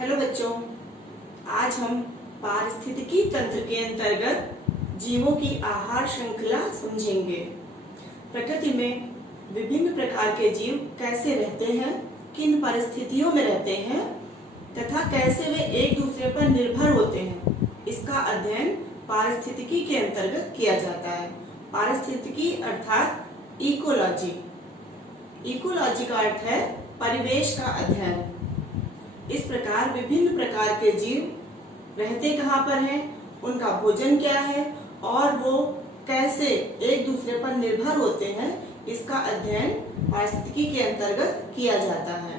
Hello बच्चों, आज हम पारिस्थितिकी तंत्र के अंतर्गत जीवों की आहार श्रृंखला समझेंगे। प्रकृति में विभिन्न प्रकार के जीव कैसे रहते हैं, किन परिस्थितियों में रहते हैं तथा कैसे वे एक दूसरे पर निर्भर होते हैं, इसका अध्ययन पारिस्थितिकी के अंतर्गत किया जाता है। पारिस्थितिकी अर्थात इकोलॉजी। इकोलॉजी का अर्थ है परिवेश का अध्ययन। इस प्रकार विभिन्न प्रकार के जीव रहते कहाँ पर हैं, उनका भोजन क्या है और वो कैसे एक दूसरे पर निर्भर होते हैं, इसका अध्ययन पारिस्थितिकी के अंतर्गत किया जाता है।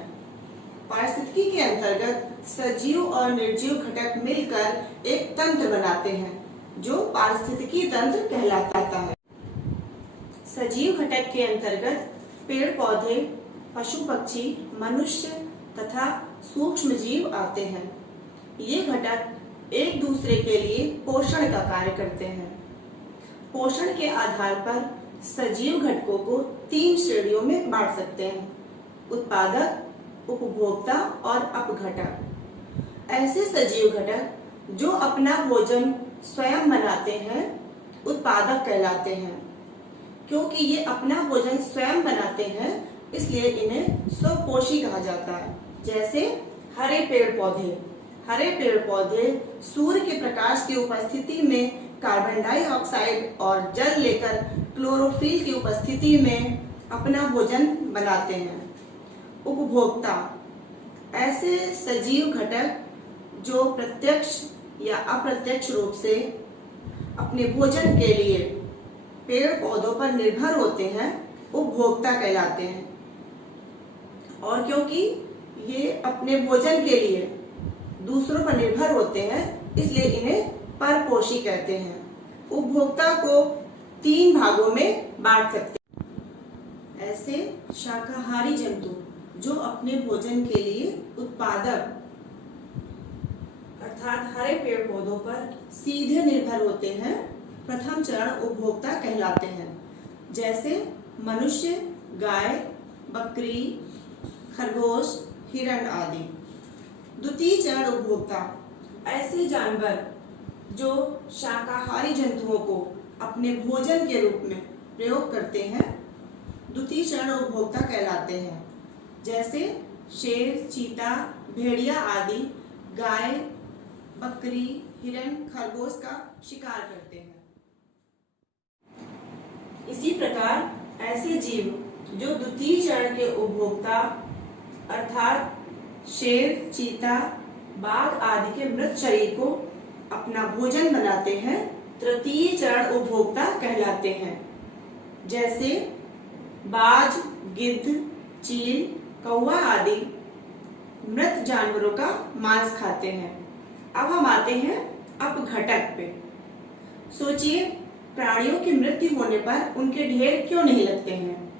पारिस्थितिकी के अंतर्गत सजीव और निर्जीव घटक मिलकर एक तंत्र बनाते हैं जो पारिस्थितिकी तंत्र कहलाता है। सजीव घटक के अंतर्गत पेड़ पौधे, पशु पक्षी, मनुष्य तथा सूक्ष्म जीव आते हैं। ये घटक एक दूसरे के लिए पोषण का कार्य करते हैं। पोषण के आधार पर सजीव घटकों को 3 श्रेणियों में बांट सकते हैं: उत्पादक, उपभोक्ता और अपघटक। ऐसे सजीव घटक जो अपना भोजन स्वयं बनाते हैं उत्पादक कहलाते हैं। क्योंकि ये अपना भोजन स्वयं बनाते हैं इसलिए इन्हें स्वपोषी कहा जाता है। जैसे हरे पेड़ पौधे सूर्य के प्रकाश की उपस्थिति में कार्बन डाइऑक्साइड और जल लेकर क्लोरोफिल की उपस्थिति में अपना भोजन बनाते हैं। उपभोक्ता ऐसे सजीव घटक जो प्रत्यक्ष या अप्रत्यक्ष रूप से अपने भोजन के लिए पेड़ पौधों पर निर्भर होते हैं, उपभोक्ता कहलाते हैं। और क्योंकि ये अपने भोजन के लिए दूसरों पर निर्भर होते हैं इसलिए इन्हें परपोषी कहते हैं। उपभोक्ता को 3 भागों में बांट सकते हैं। ऐसे शाकाहारी जंतु जो अपने भोजन के लिए उत्पादक अर्थात हरे पेड़ पौधों पर सीधे निर्भर होते हैं, प्रथम चरण उपभोक्ता कहलाते हैं। जैसे मनुष्य, गाय, बकरी, खरगोश, हिरण आदि। द्वितीय चरण उपभोक्ता ऐसे जानवर जो शाकाहारी जंतुओं को अपने भोजन के रूप में प्रयोग करते हैं, द्वितीय चरण उपभोक्ता कहलाते हैं। जैसे शेर, चीता, भेड़िया आदि गाय, बकरी, हिरण, खरगोश का शिकार करते हैं। इसी प्रकार ऐसे जीव जो द्वितीय चरण के उपभोक्ता अर्थात शेर, चीता, बाघ आदि के मृत शरीर को अपना भोजन बनाते हैं, तृतीय चरण उपभोक्ता कहलाते हैं। जैसे बाज, गिद्ध, चील, कौवा आदि मृत जानवरों का मांस खाते हैं। अब हम आते हैं अपघटक पे। सोचिए, प्राणियों की मृत्यु होने पर उनके ढेर क्यों नहीं लगते हैं?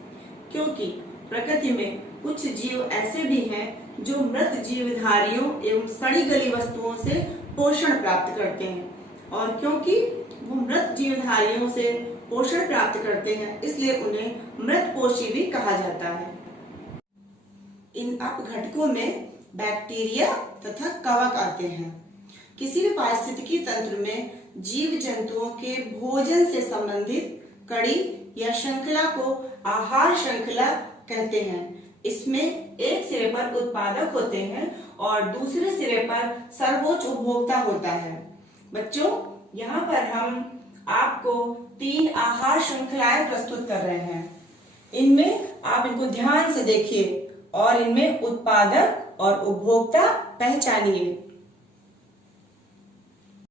क्योंकि प्रकृति में कुछ जीव ऐसे भी हैं जो मृत जीवधारियों एवं सड़ी गली वस्तुओं से पोषण प्राप्त करते हैं। और क्योंकि वो मृत जीवधारियों से पोषण प्राप्त करते हैं इसलिए उन्हें मृतपोषी भी कहा जाता है। इन अपघटकों में बैक्टीरिया तथा कवक आते हैं। किसी भी पारिस्थितिकी तंत्र में जीव जंतुओं के भोजन से संबंधित कड़ी या श्रृंखला को आहार श्रृंखला कहते हैं। इसमें एक सिरे पर उत्पादक होते हैं और दूसरे सिरे पर सर्वोच्च उपभोक्ता होता है। बच्चों, यहाँ पर हम आपको 3 आहार श्रृंखलाएं प्रस्तुत कर रहे हैं। इनमें आप इनको ध्यान से देखिए और इनमें उत्पादक और उपभोक्ता पहचानिए।